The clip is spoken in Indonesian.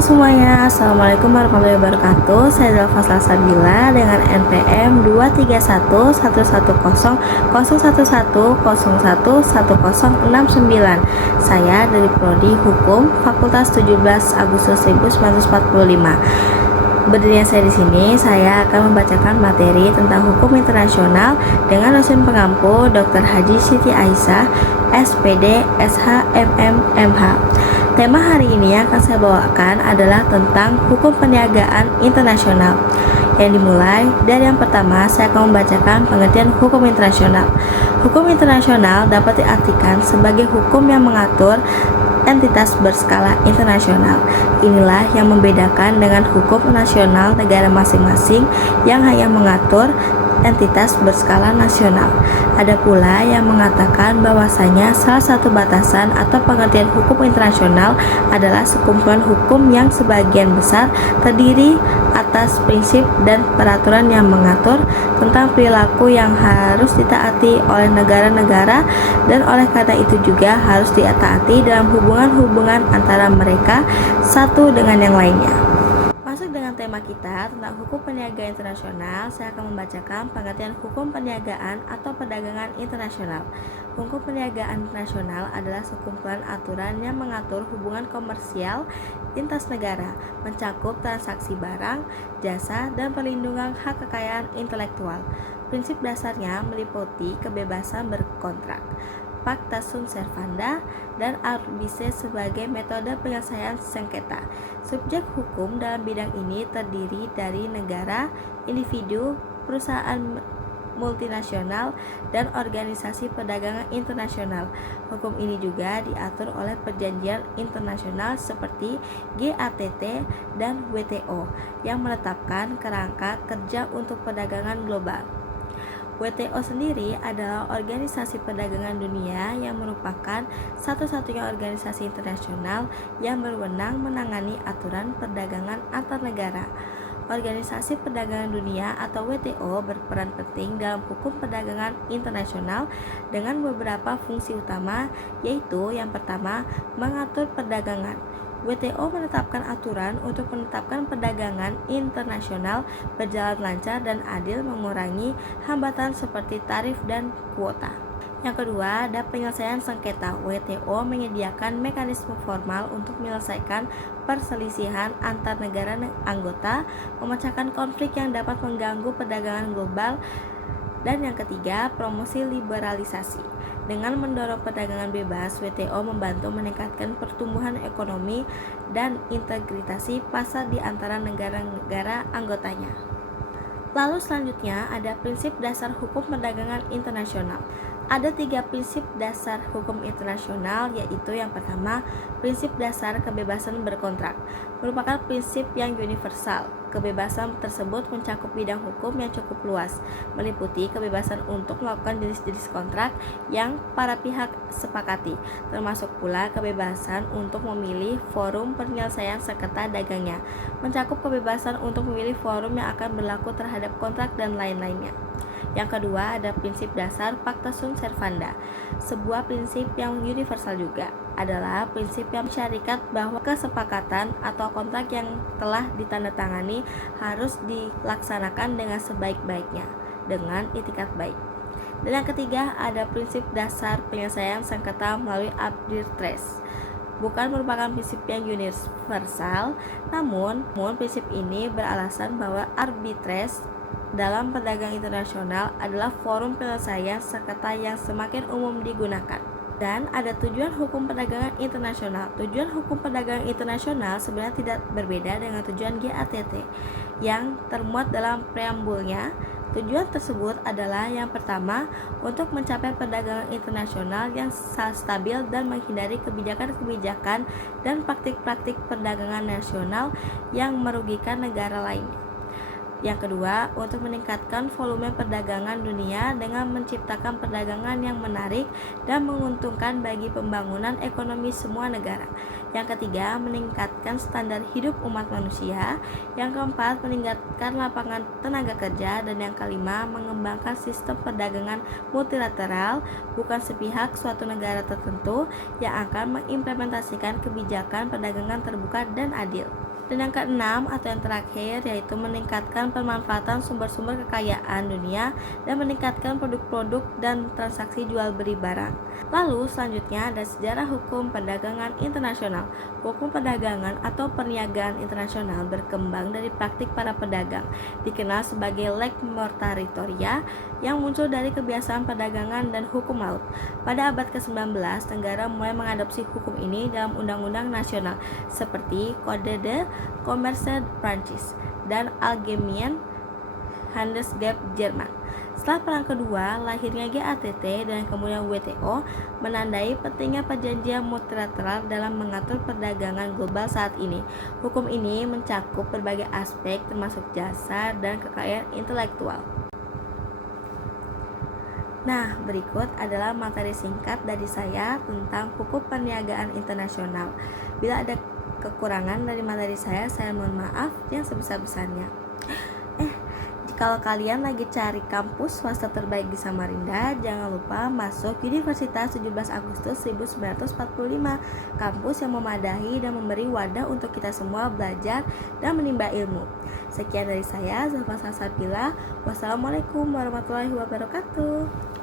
semuanya, Assalamualaikum warahmatullahi wabarakatuh. Saya adalah Fasla Sabila dengan NPM 2311011011069. Saya dari Prodi Hukum Fakultas 17 Agustus 1945. Berdirinya saya di sini, saya akan membacakan materi tentang hukum internasional dengan dosen pengampu Dr. Haji Siti Aisyah, SPD, SH, MM, MH. Tema hari ini yang akan saya bawakan adalah tentang hukum perniagaan internasional. Yang dimulai dari yang pertama, saya akan membacakan pengertian hukum internasional. Hukum internasional dapat diartikan sebagai hukum yang mengatur entitas berskala internasional. Inilah yang membedakan dengan hukum nasional negara masing-masing yang hanya mengatur entitas berskala nasional. Ada pula yang mengatakan bahwasanya salah satu batasan atau pengertian hukum internasional adalah sekumpulan hukum yang sebagian besar terdiri atas prinsip dan peraturan yang mengatur tentang perilaku yang harus ditaati oleh negara-negara dan oleh karena itu juga harus ditaati dalam hubungan-hubungan antara mereka satu dengan yang lainnya. Masuk dengan tema kita tentang hukum perniagaan internasional, saya akan membacakan pengertian hukum perniagaan atau perdagangan internasional. Hukum perniagaan internasional adalah sekumpulan aturan yang mengatur hubungan komersial lintas negara, mencakup transaksi barang, jasa, dan perlindungan hak kekayaan intelektual. Prinsip dasarnya meliputi kebebasan berkontrak, Pacta sunt servanda, dan arbitration sebagai metode penyelesaian sengketa. Subjek hukum dalam bidang ini terdiri dari negara, individu, perusahaan multinasional, dan organisasi perdagangan internasional. Hukum ini juga diatur oleh perjanjian internasional seperti GATT dan WTO yang menetapkan kerangka kerja untuk perdagangan global. WTO sendiri adalah organisasi perdagangan dunia yang merupakan satu-satunya organisasi internasional yang berwenang menangani aturan perdagangan antar negara. Organisasi Perdagangan Dunia atau WTO berperan penting dalam hukum perdagangan internasional dengan beberapa fungsi utama, yaitu yang pertama, mengatur perdagangan. WTO menetapkan aturan untuk menetapkan perdagangan internasional berjalan lancar dan adil, mengurangi hambatan seperti tarif dan kuota. Yang kedua, ada penyelesaian sengketa. WTO menyediakan mekanisme formal untuk menyelesaikan perselisihan antar negara anggota, memecahkan konflik yang dapat mengganggu perdagangan global. Dan yang ketiga, promosi liberalisasi. Dengan mendorong perdagangan bebas, WTO membantu meningkatkan pertumbuhan ekonomi dan integritas pasar di antara negara-negara anggotanya. Lalu selanjutnya ada prinsip dasar hukum perdagangan internasional. Ada 3 prinsip dasar hukum internasional, yaitu yang pertama, prinsip dasar kebebasan berkontrak, merupakan prinsip yang universal. Kebebasan tersebut mencakup bidang hukum yang cukup luas, meliputi kebebasan untuk melakukan jenis-jenis kontrak yang para pihak sepakati, termasuk pula kebebasan untuk memilih forum penyelesaian sengketa dagangnya, mencakup kebebasan untuk memilih forum yang akan berlaku terhadap kontrak dan lain-lainnya. Yang kedua, ada prinsip dasar Pacta sunt servanda. Sebuah prinsip yang universal juga adalah prinsip yang syarikat bahwa kesepakatan atau kontrak yang telah ditandatangani harus dilaksanakan dengan sebaik-baiknya, dengan itikat baik. Dan yang ketiga, ada prinsip dasar penyelesaian sengketa melalui arbitrase. Bukan merupakan prinsip yang universal, namun prinsip ini beralasan bahwa arbitrase dalam perdagangan internasional adalah forum penyelesaian sengketa yang semakin umum digunakan. Dan ada tujuan hukum perdagangan internasional. Tujuan hukum perdagangan internasional sebenarnya tidak berbeda dengan tujuan GATT yang termuat dalam preambulnya. Tujuan tersebut adalah yang pertama, untuk mencapai perdagangan internasional yang stabil dan menghindari kebijakan-kebijakan dan praktik-praktik perdagangan nasional yang merugikan negara lainnya. Yang kedua, untuk meningkatkan volume perdagangan dunia dengan menciptakan perdagangan yang menarik dan menguntungkan bagi pembangunan ekonomi semua negara. Yang ketiga, meningkatkan standar hidup umat manusia. Yang keempat, meningkatkan lapangan tenaga kerja. Dan yang kelima, mengembangkan sistem perdagangan multilateral, bukan sepihak suatu negara tertentu yang akan mengimplementasikan kebijakan perdagangan terbuka dan adil. Dan yang keenam atau yang terakhir yaitu meningkatkan pemanfaatan sumber-sumber kekayaan dunia dan meningkatkan produk-produk dan transaksi jual beli barang. Lalu selanjutnya ada sejarah hukum perdagangan internasional. Hukum perdagangan atau perniagaan internasional berkembang dari praktik para pedagang, dikenal sebagai lex mortaritoria, yang muncul dari kebiasaan perdagangan dan hukum laut. Pada abad ke-19, negara mulai mengadopsi hukum ini dalam undang-undang nasional seperti Code de Commerce Prancis dan Allgemeine Handelsgesetz Jerman. Setelah Perang Kedua, lahirnya GATT dan kemudian WTO menandai pentingnya perjanjian multilateral dalam mengatur perdagangan global saat ini. Hukum ini mencakup berbagai aspek termasuk jasa dan kekayaan intelektual. Nah, berikut adalah materi singkat dari saya tentang hukum perniagaan internasional. Bila ada kekurangan dari materi saya mohon maaf yang sebesar-besarnya. Kalau kalian lagi cari kampus swasta terbaik di Samarinda, jangan lupa masuk Universitas 17 Agustus 1945, kampus yang memadahi dan memberi wadah untuk kita semua belajar dan menimba ilmu. Sekian dari saya, Zulfa Salsabila. Wassalamualaikum warahmatullahi wabarakatuh.